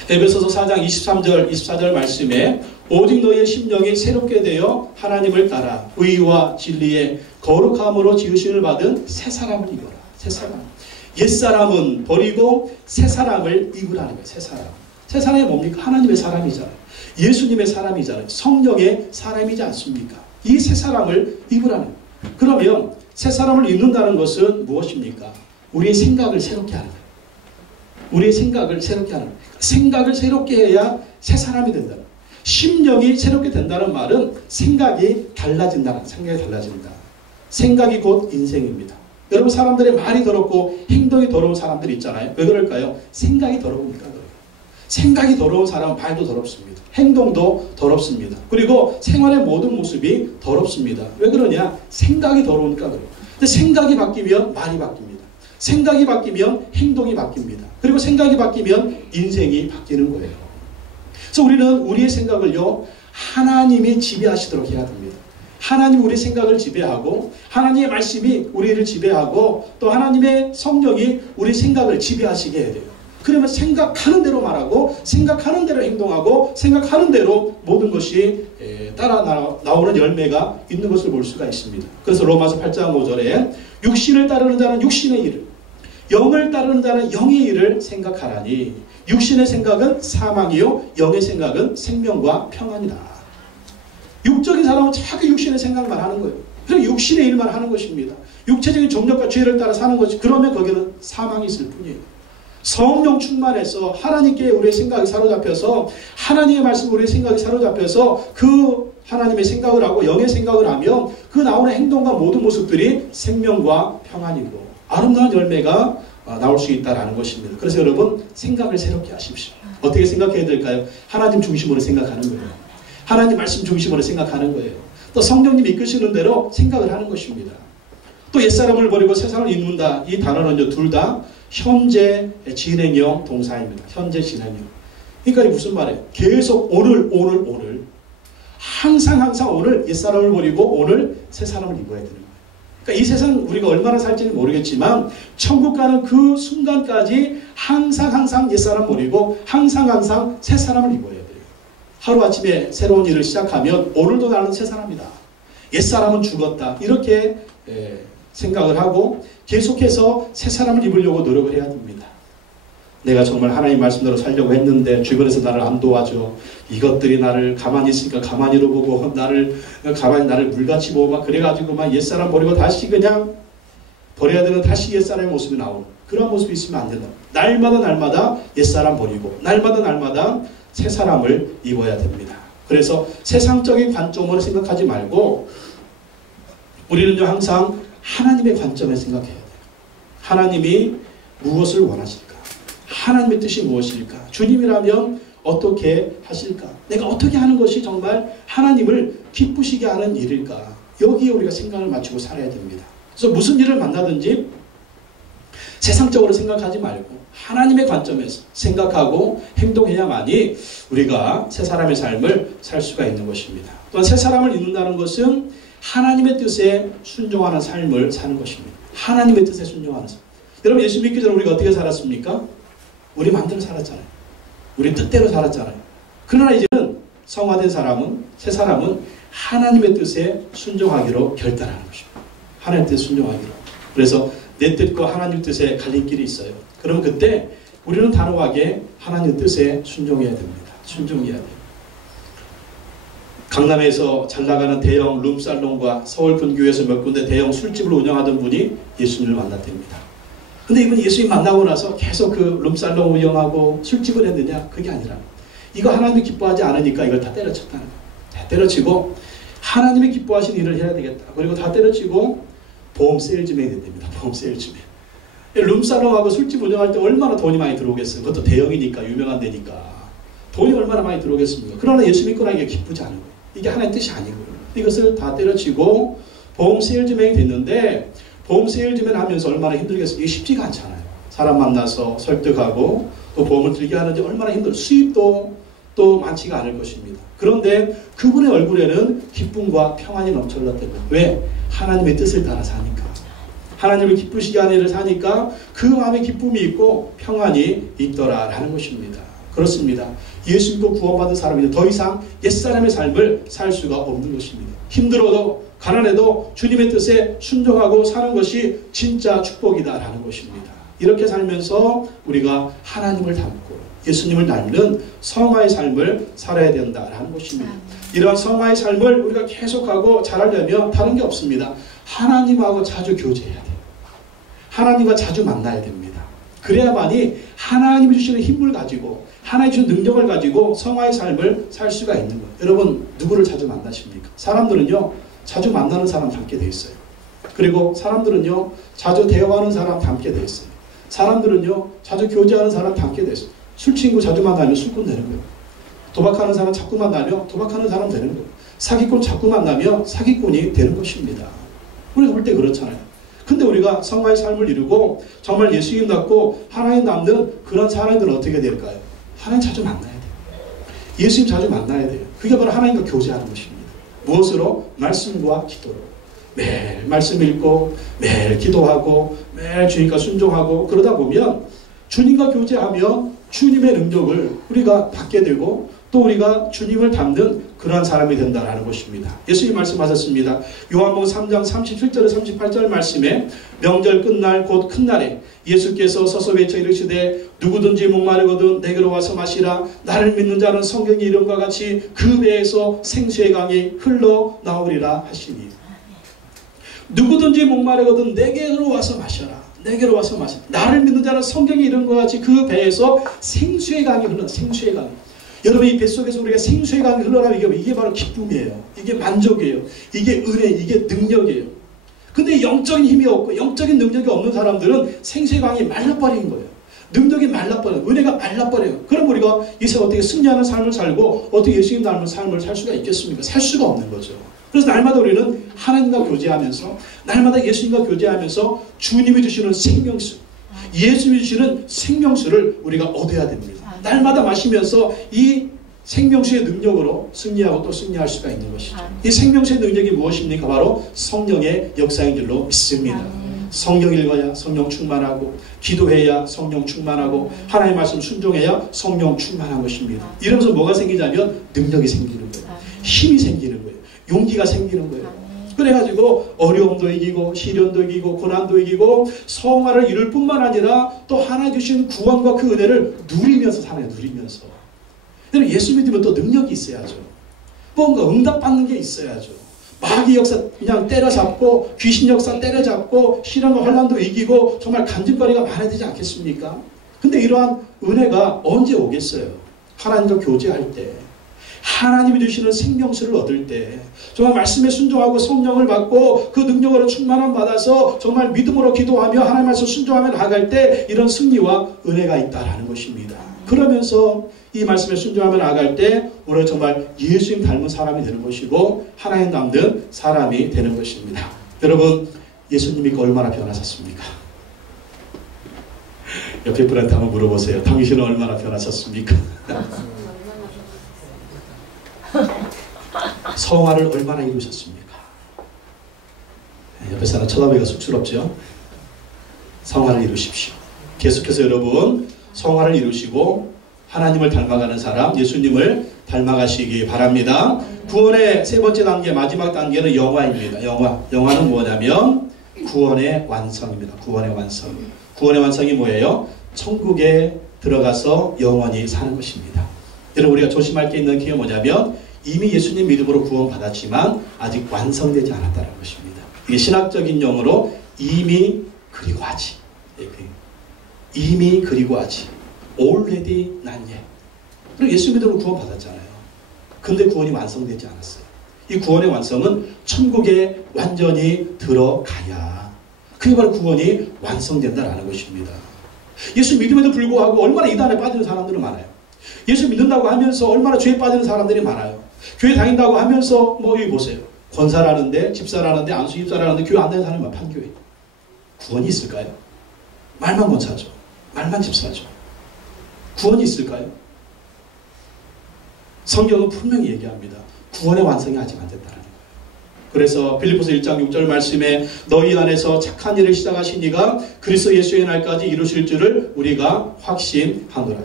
에베소서 4장 23절 24절 말씀에 오직 너희의 심령이 새롭게 되어 하나님을 따라 의와 진리의 거룩함으로 지으심을 받은 새 사람을 입어라. 새 사람. 옛사람은 버리고 새 사람을 입으라는 거예요. 새 사람. 새 사람이 뭡니까? 하나님의 사람이잖아요. 예수님의 사람이잖아요. 성령의 사람이지 않습니까? 이 새 사람을 입으라는 거예요. 그러면 새 사람을 입는다는 것은 무엇입니까? 우리의 생각을 새롭게 하는 거예요. 우리의 생각을 새롭게 하는 거예요. 생각을 새롭게 해야 새 사람이 된다. 심령이 새롭게 된다는 말은 생각이 달라진다. 생각이 달라진다. 생각이 곧 인생입니다. 여러분 사람들의 말이 더럽고 행동이 더러운 사람들이 있잖아요. 왜 그럴까요? 생각이 더러우니까 그래요. 생각이 더러운 사람은 말도 더럽습니다. 행동도 더럽습니다. 그리고 생활의 모든 모습이 더럽습니다. 왜 그러냐? 생각이 더러우니까 그래요. 근데 생각이 바뀌면 말이 바뀝니다. 생각이 바뀌면 행동이 바뀝니다. 그리고 생각이 바뀌면 인생이 바뀌는 거예요. 그래서 우리는 우리의 생각을요, 하나님이 지배하시도록 해야 됩니다. 하나님이 우리의 생각을 지배하고 하나님의 말씀이 우리를 지배하고 또 하나님의 성령이 우리 생각을 지배하시게 해야 돼요. 그러면 생각하는 대로 말하고 생각하는 대로 행동하고 생각하는 대로 모든 것이 따라 나오는 열매가 있는 것을 볼 수가 있습니다. 그래서 로마서 8장 5절에 육신을 따르는 자는 육신의 일을 영을 따르는 자는 영의 일을 생각하라니 육신의 생각은 사망이요 영의 생각은 생명과 평안이다. 육적인 사람은 자꾸 육신의 생각만 하는 거예요. 그럼 육신의 일만 하는 것입니다. 육체적인 정욕과 죄를 따라 사는 것이 그러면 거기는 사망이 있을 뿐이에요. 성령 충만해서 하나님께 우리의 생각이 사로잡혀서 하나님의 말씀 우리의 생각이 사로잡혀서 그 하나님의 생각을 하고 영의 생각을 하면 그 나오는 행동과 모든 모습들이 생명과 평안이고 아름다운 열매가 나올 수 있다는 것입니다. 그래서 여러분 생각을 새롭게 하십시오. 어떻게 생각해야 될까요? 하나님 중심으로 생각하는 거예요. 하나님 말씀 중심으로 생각하는 거예요. 또 성령님 이끄시는 대로 생각을 하는 것입니다. 또 옛사람을 버리고 새사람을 입는다. 이 단어는 둘 다 현재 진행형 동사입니다. 현재 진행형. 그러니까 이게 무슨 말이에요? 계속 오늘 항상 오늘 옛사람을 버리고 오늘 새사람을 입어야 되는 거예요. 그러니까 이 세상 우리가 얼마나 살지는 모르겠지만 천국 가는 그 순간까지 항상 옛사람 버리고 항상 새사람을 입어야 돼요. 하루아침에 새로운 일을 시작하면 오늘도 나는 새사람이다. 옛사람은 죽었다. 이렇게 생각을 하고 계속해서 새사람을 입으려고 노력을 해야 됩니다. 내가 정말 하나님 말씀대로 살려고 했는데 주변에서 나를 안 도와줘. 이것들이 나를 가만히 있으니까 가만히로 보고 가만히 나를 물같이 보고 막 그래가지고 막 옛사람 버리고 다시 그냥 버려야 되는 다시 옛사람의 모습이 나오는 그런 모습이 있으면 안 된다. 날마다 옛사람 버리고 날마다 새사람을 입어야 됩니다. 그래서 세상적인 관점으로 생각하지 말고 우리는요 항상 하나님의 관점에 생각해야 돼요. 하나님이 무엇을 원하실까? 하나님의 뜻이 무엇일까? 주님이라면 어떻게 하실까? 내가 어떻게 하는 것이 정말 하나님을 기쁘시게 하는 일일까? 여기에 우리가 생각을 맞추고 살아야 됩니다. 그래서 무슨 일을 만나든지 세상적으로 생각하지 말고 하나님의 관점에서 생각하고 행동해야만이 우리가 새 사람의 삶을 살 수가 있는 것입니다. 또한 새 사람을 입는다는 것은 하나님의 뜻에 순종하는 삶을 사는 것입니다. 하나님의 뜻에 순종하는 삶. 여러분 예수 믿기 전에 우리가 어떻게 살았습니까? 우리 마음대로 살았잖아요. 우리 뜻대로 살았잖아요. 그러나 이제는 성화된 사람은 새 사람은 하나님의 뜻에 순종하기로 결단하는 것입니다. 하나님 뜻에 순종하기로. 그래서 내 뜻과 하나님 뜻에 갈림길이 있어요. 그러면 그때 우리는 단호하게 하나님 뜻에 순종해야 됩니다. 순종해야 돼요. 강남에서 잘 나가는 대형 룸살롱과 서울 근교에서 몇 군데 대형 술집을 운영하던 분이 예수님을 만났답니다. 근데 이분이 예수님 만나고 나서 계속 그 룸살롱 운영하고 술집을 했느냐? 그게 아니라 이거 하나님이 기뻐하지 않으니까 이걸 다 때려쳤다는 거예요. 다 때려치고 하나님이 기뻐하시는 일을 해야 되겠다. 그리고 다 때려치고 보험 세일즈맨이 됐답니다. 보험 세일즈맨. 룸살롱하고 술집 운영할 때 얼마나 돈이 많이 들어오겠어요. 그것도 대형이니까 유명한 데니까. 돈이 얼마나 많이 들어오겠습니까? 그러나 예수 믿고 나니까 기쁘지 않은 거예요. 이게 하나님의 뜻이 아니고요. 이것을 다 때려치고 보험 세일즈맨이 됐는데 보험 세일즈맨 하면서 얼마나 힘들겠어요. 이게 쉽지가 않잖아요. 사람 만나서 설득하고 또 보험을 들게 하는데 얼마나 힘들어요. 수입도 또 많지가 않을 것입니다. 그런데 그분의 얼굴에는 기쁨과 평안이 넘쳐났대요. 왜? 하나님의 뜻을 따라 사니까. 하나님을 기쁘시게 하는 일을 사니까 그 마음에 기쁨이 있고 평안이 있더라라는 것입니다. 그렇습니다. 예수 믿고 구원받은 사람이 더 이상 옛사람의 삶을 살 수가 없는 것입니다. 힘들어도 가난해도 주님의 뜻에 순종하고 사는 것이 진짜 축복이다라는 것입니다. 이렇게 살면서 우리가 하나님을 닮고 예수님을 닮는 성화의 삶을 살아야 된다라는 것입니다. 이러한 성화의 삶을 우리가 계속하고 잘하려면 다른 게 없습니다. 하나님하고 자주 교제해야 돼요. 하나님과 자주 만나야 됩니다. 그래야만이 하나님이 주시는 힘을 가지고 하나님이 주시는 능력을 가지고 성화의 삶을 살 수가 있는 거예요. 여러분 누구를 자주 만나십니까? 사람들은요 자주 만나는 사람 닮게 돼 있어요. 그리고 사람들은요 자주 대화하는 사람 닮게 돼 있어요. 사람들은요 자주 교제하는 사람 닮게 돼 있어요. 술 친구 자주 만나면 술꾼 되는 거예요. 도박하는 사람 자꾸 만나면 도박하는 사람 되는 거예요. 사기꾼 자꾸 만나면 사기꾼이 되는 것입니다. 우리가 볼 때 그렇잖아요. 근데 우리가 성화의 삶을 이루고 정말 예수님 닮고 하나님 닮는 그런 사람들은 어떻게 될까요? 하나님 자주 만나야 돼요. 예수님 자주 만나야 돼요. 그게 바로 하나님과 교제하는 것입니다. 무엇으로? 말씀과 기도로. 매일 말씀 읽고 매일 기도하고 매일 주님과 순종하고 그러다 보면 주님과 교제하며 주님의 능력을 우리가 받게 되고 또 우리가 주님을 닮는 그러한 사람이 된다는 것입니다. 예수님 말씀하셨습니다. 요한복음 3장 37절 38절 말씀에 명절 끝날 곧 큰 날에 예수께서 서서 외쳐 이르시되 누구든지 목마르거든 내게로 와서 마시라. 나를 믿는 자는 성경의 이름과 같이 그 배에서 생수의 강이 흘러나오리라 하시니. 누구든지 목마르거든 내게로 와서 마셔라. 내게로 와서 마시라. 나를 믿는 자는 성경의 이름과 같이 그 배에서 생수의 강이 흘러나. 생수의 강이. 여러분 이 뱃속에서 우리가 생수의 강이 흘러나오면 이게 바로 기쁨이에요. 이게 만족이에요. 이게 은혜, 이게 능력이에요. 근데 영적인 힘이 없고 영적인 능력이 없는 사람들은 생수의 강이 말라버린 거예요. 능력이 말라버려요. 은혜가 말라버려요. 그럼 우리가 이 세상 어떻게 승리하는 삶을 살고 어떻게 예수님 닮은 삶을 살 수가 있겠습니까? 살 수가 없는 거죠. 그래서 날마다 우리는 하나님과 교제하면서 날마다 예수님과 교제하면서 주님이 주시는 생명수, 예수님이 주시는 생명수를 우리가 얻어야 됩니다. 날마다 마시면서 이 생명수의 능력으로 승리하고 또 승리할 수가 있는 것이죠. 이 생명수의 능력이 무엇입니까? 바로 성령의 역사인 줄로 믿습니다. 성령 읽어야 성령 충만하고, 기도해야 성령 충만하고, 하나님의 말씀 순종해야 성령 충만한 것입니다. 이러면서 뭐가 생기냐면 능력이 생기는 거예요. 힘이 생기는 거예요. 용기가 생기는 거예요. 그래가지고 어려움도 이기고 시련도 이기고 고난도 이기고 성화를 이룰 뿐만 아니라 또 하나님 주신 구원과 그 은혜를 누리면서 살아요. 누리면서. 여러분 예수 믿으면 또 능력이 있어야죠. 뭔가 응답받는 게 있어야죠. 마귀 역사 그냥 때려잡고 귀신 역사 때려잡고 시련과 환난도 이기고 정말 간증거리가 많아야 되지 않겠습니까? 근데 이러한 은혜가 언제 오겠어요? 하나님과 교제할 때, 하나님이 주시는 생명수를 얻을 때, 정말 말씀에 순종하고 성령을 받고 그 능력으로 충만함 받아서 정말 믿음으로 기도하며 하나님 말씀 순종하며 나아갈 때 이런 승리와 은혜가 있다라는 것입니다. 그러면서 이 말씀에 순종하며 나아갈 때 우리가 정말 예수님 닮은 사람이 되는 것이고 하나님 닮는 사람이 되는 것입니다. 여러분 예수님이 얼마나 변하셨습니까? 옆에 분한테 한번 물어보세요. 당신은 얼마나 변하셨습니까? 성화를 얼마나 이루셨습니까? 옆에 사람 쳐다보기가 쑥스럽죠? 성화를 이루십시오. 계속해서 여러분 성화를 이루시고 하나님을 닮아가는 사람, 예수님을 닮아가시기 바랍니다. 구원의 세 번째 단계, 마지막 단계는 영화입니다. 영화는 뭐냐면 구원의 완성입니다. 구원의 완성. 구원의 완성이 뭐예요? 천국에 들어가서 영원히 사는 것입니다. 여러분 우리가 조심할 게 있는 게 뭐냐면 이미 예수님 믿음으로 구원받았지만 아직 완성되지 않았다는 것입니다. 이게 신학적인 용어로 이미 그리고 아직. 이미 그리고 아직. already not yet. 그리고 예수 믿음으로 구원받았잖아요. 근데 구원이 완성되지 않았어요. 이 구원의 완성은 천국에 완전히 들어가야 그게 바로 구원이 완성된다라는 것입니다. 예수 믿음에도 불구하고 얼마나 이단에 빠지는 사람들은 많아요. 예수 믿는다고 하면서 얼마나 죄에 빠지는 사람들이 많아요. 교회 다닌다고 하면서 여기 보세요. 권사라는데 집사라는데 안수집사라는데 교회 안 다니는 사람이 많아요. 판교회. 구원이 있을까요? 말만 권사죠. 말만 집사죠. 구원이 있을까요? 성경은 분명히 얘기합니다. 구원의 완성이 아직 안 됐다는 거예요. 그래서 빌립보서 1장 6절 말씀에 너희 안에서 착한 일을 시작하신 이가 그리스도 예수의 날까지 이루실 줄을 우리가 확신하노라.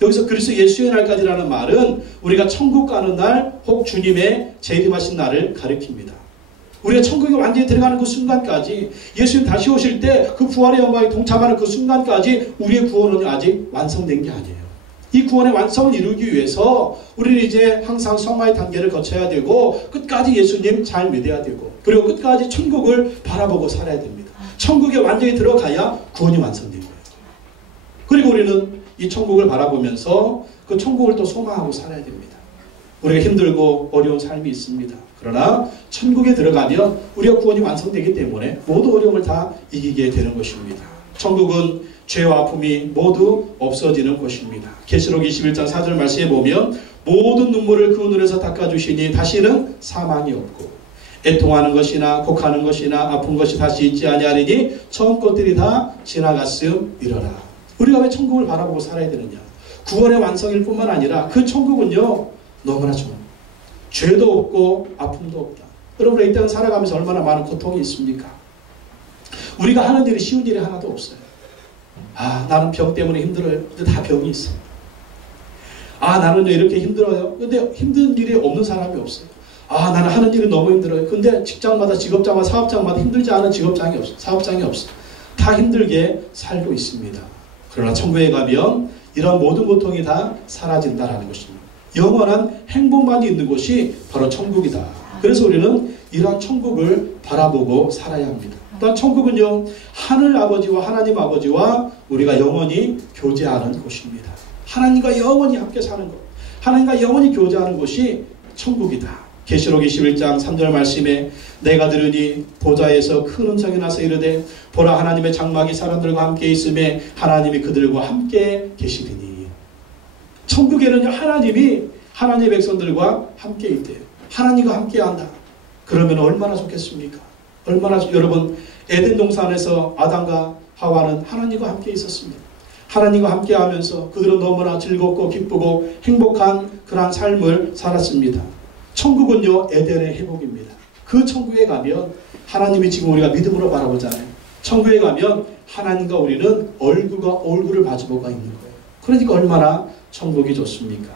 여기서 그리스도 예수의 날까지라는 말은 우리가 천국 가는 날 혹 주님의 재림하신 날을 가리킵니다. 우리가 천국에 완전히 들어가는 그 순간까지 예수님 다시 오실 때 그 부활의 영광에 동참하는 그 순간까지 우리의 구원은 아직 완성된 게 아니에요. 이 구원의 완성을 이루기 위해서 우리는 이제 항상 성화의 단계를 거쳐야 되고 끝까지 예수님 잘 믿어야 되고 그리고 끝까지 천국을 바라보고 살아야 됩니다. 천국에 완전히 들어가야 구원이 완성된 거예요. 그리고 우리는 이 천국을 바라보면서 그 천국을 또 소망하고 살아야 됩니다. 우리가 힘들고 어려운 삶이 있습니다. 그러나 천국에 들어가면 우리가 구원이 완성되기 때문에 모든 어려움을 다 이기게 되는 것입니다. 천국은 죄와 아픔이 모두 없어지는 것입니다. 계시록 21장 4절 말씀에 보면 모든 눈물을 그 눈에서 닦아주시니 다시는 사망이 없고 애통하는 것이나 곡하는 것이나 아픈 것이 다시 있지 아니하리니 처음 것들이 다 지나갔음이러라. 우리가 왜 천국을 바라보고 살아야 되느냐? 구원의 완성일 뿐만 아니라 그 천국은요 너무나 좋은 죄도 없고 아픔도 없다. 여러분 이 땅 살아가면서 얼마나 많은 고통이 있습니까? 우리가 하는 일이 쉬운 일이 하나도 없어요. 나는 병 때문에 힘들어요. 근데 다 병이 있어. 나는 이렇게 힘들어요. 근데 힘든 일이 없는 사람이 없어요. 나는 하는 일은 너무 힘들어요. 근데 직장마다 직업장마다 사업장마다 힘들지 않은 직업장이 없어. 사업장이 없어. 다 힘들게 살고 있습니다. 그러나 천국에 가면 이런 모든 고통이 다 사라진다라는 것입니다. 영원한 행복만이 있는 곳이 바로 천국이다. 그래서 우리는 이러한 천국을 바라보고 살아야 합니다. 또한 천국은요 하늘 아버지와 하나님 아버지와 우리가 영원히 교제하는 곳입니다. 하나님과 영원히 함께 사는 것, 하나님과 영원히 교제하는 곳이 천국이다. 계시록 21장 3절 말씀에 내가 들으니 보좌에서 큰 음성이 나서 이르되 보라 하나님의 장막이 사람들과 함께 있음에 하나님이 그들과 함께 계시리니. 천국에는 하나님이 하나님의 백성들과 함께 있대요. 하나님과 함께 한다. 그러면 얼마나 좋겠습니까? 여러분 에덴 동산에서 아담과 하와는 하나님과 함께 있었습니다. 하나님과 함께 하면서 그들은 너무나 즐겁고 기쁘고 행복한 그러한 삶을 살았습니다. 천국은요 에덴의 회복입니다. 그 천국에 가면 하나님이 지금 우리가 믿음으로 바라보잖아요. 천국에 가면 하나님과 우리는 얼굴을 마주보고 있는 거예요. 그러니까 얼마나 천국이 좋습니까?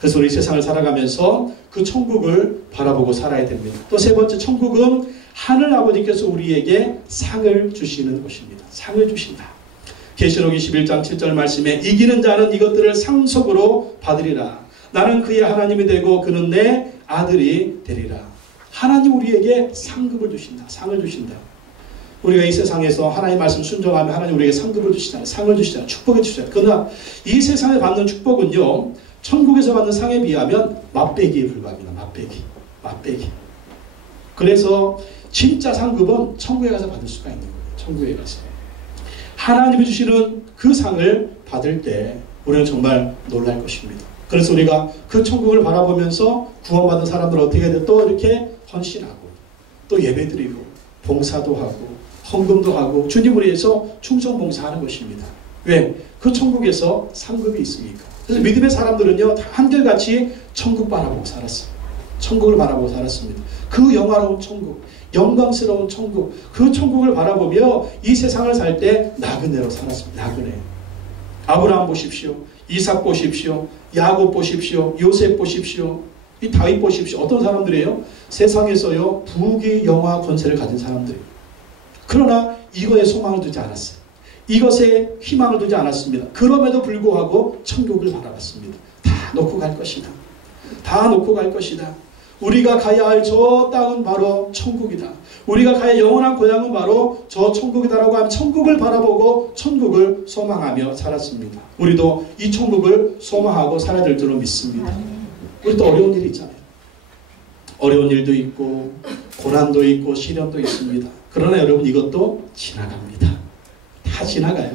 그래서 우리 세상을 살아가면서 그 천국을 바라보고 살아야 됩니다. 또 세 번째, 천국은 하늘 아버지께서 우리에게 상을 주시는 곳입니다. 상을 주신다. 계시록 21장 7절 말씀에 이기는 자는 이것들을 상속으로 받으리라. 나는 그의 하나님이 되고 그는 내 아들이 되리라. 하나님 우리에게 상급을 주신다. 상을 주신다. 우리가 이 세상에서 하나님 말씀 순종하면 하나님 우리에게 상급을 주시잖아요. 상을 주시잖아요. 축복을 주시잖아요. 그러나 이 세상에 받는 축복은요, 천국에서 받는 상에 비하면 맛배기에 불과합니다. 맛배기. 그래서 진짜 상급은 천국에 가서 받을 수가 있는 거예요. 천국에 가서. 하나님이 주시는 그 상을 받을 때 우리는 정말 놀랄 것입니다. 그래서 우리가 그 천국을 바라보면서 구원받은 사람들은 어떻게 해야 돼? 또 이렇게 헌신하고 또 예배드리고 봉사도 하고 헌금도 하고 주님을 위해서 충성봉사하는 것입니다. 왜? 그 천국에서 상급이 있으니까. 그래서 믿음의 사람들은요 다 한결같이 천국 바라보고 살았어요. 천국을 바라보고 살았습니다. 그 영화로운 천국, 영광스러운 천국, 그 천국을 바라보며 이 세상을 살 때 나그네로 살았습니다. 나그네. 아브라함 보십시오. 이삭 보십시오. 야곱 보십시오. 요셉 보십시오. 이 다윗 보십시오. 어떤 사람들이에요? 세상에서요 부귀 영화 권세를 가진 사람들이에요. 그러나 이거에 소망을 두지 않았어요. 이것에 희망을 두지 않았습니다. 그럼에도 불구하고 천국을 바라봤습니다. 다 놓고 갈 것이다. 다 놓고 갈 것이다. 우리가 가야 할 저 땅은 바로 천국이다. 우리가 가야 영원한 고향은 바로 저 천국이다라고 하면 천국을 바라보고 천국을 소망하며 살았습니다. 우리도 이 천국을 소망하고 살아야 될 줄로 믿습니다. 우리도 어려운 일이 있잖아요. 어려운 일도 있고 고난도 있고 시련도 있습니다. 그러나 여러분 이것도 지나갑니다. 다 지나가요.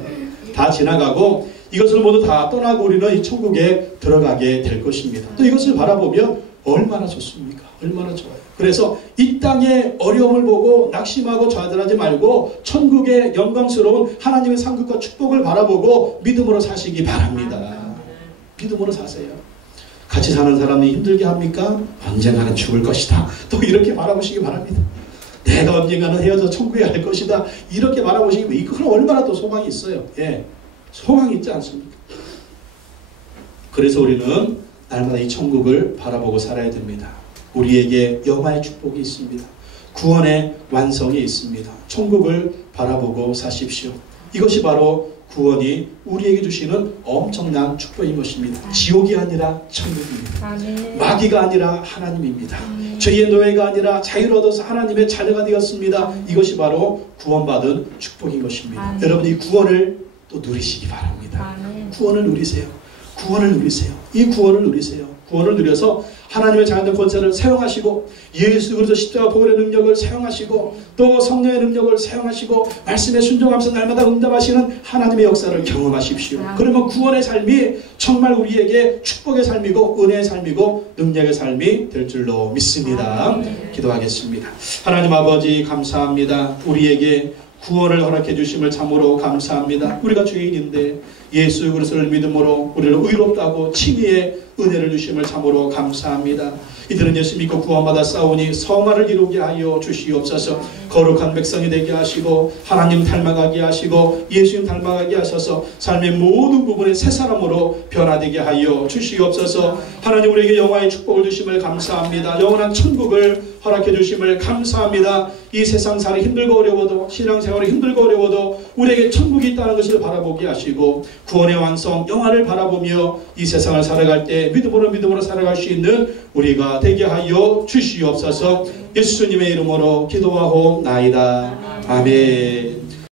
다 지나가고 이것을 모두 다 떠나고 우리는 이 천국에 들어가게 될 것입니다. 또 이것을 바라보면 얼마나 좋습니까? 얼마나 좋아요. 그래서 이 땅의 어려움을 보고 낙심하고 좌절하지 말고 천국의 영광스러운 하나님의 상급과 축복을 바라보고 믿음으로 사시기 바랍니다. 믿음으로 사세요. 같이 사는 사람이 힘들게 합니까? 언젠가는 죽을 것이다. 또 이렇게 바라보시기 바랍니다. 내가 언젠가는 헤어져 천국에 갈 것이다. 이렇게 바라보시기 바랍니다. 그럼 얼마나 또 소망이 있어요. 예, 소망이 있지 않습니까? 그래서 우리는 날마다 이 천국을 바라보고 살아야 됩니다. 우리에게 영화의 축복이 있습니다. 구원의 완성이 있습니다. 천국을 바라보고 사십시오. 이것이 바로 구원이 우리에게 주시는 엄청난 축복인 것입니다. 지옥이 아니라 천국입니다. 마귀가 아니라 하나님입니다. 죄의 노예가 아니라 자유를 얻어서 하나님의 자녀가 되었습니다. 이것이 바로 구원받은 축복인 것입니다. 여러분 이 구원을 또 누리시기 바랍니다. 구원을 누리세요. 구원을 누리세요. 이 구원을 누리세요. 구원을 누려서 하나님의 자녀된 권세를 사용하시고 예수 그리스도 십자가 보혈의 능력을 사용하시고 또 성령의 능력을 사용하시고 말씀에 순종하면서 날마다 응답하시는 하나님의 역사를 경험하십시오. 그러면 구원의 삶이 정말 우리에게 축복의 삶이고 은혜의 삶이고 능력의 삶이 될 줄로 믿습니다. 기도하겠습니다. 하나님 아버지 감사합니다. 우리에게 구원을 허락해 주심을 참으로 감사합니다. 우리가 죄인인데 예수 그리스도를 믿음으로 우리를 의롭다고 칭의의 은혜를 주심을 참으로 감사합니다. 이들은 예수 믿고 구원받아 싸우니 성화를 이루게 하여 주시옵소서. 거룩한 백성이 되게 하시고 하나님 닮아가게 하시고 예수님 닮아가게 하셔서 삶의 모든 부분에 새 사람으로 변화되게 하여 주시옵소서. 하나님 우리에게 영화의 축복을 주심을 감사합니다. 영원한 천국을 허락해 주심을 감사합니다. 이 세상 살이 힘들고 어려워도 신앙생활이 힘들고 어려워도 우리에게 천국이 있다는 것을 바라보게 하시고 구원의 완성 영화를 바라보며 이 세상을 살아갈 때 믿음으로 살아갈 수 있는 우리가 되게 하여 주시옵소서. 예수님의 이름으로 기도하옵나이다. 아멘.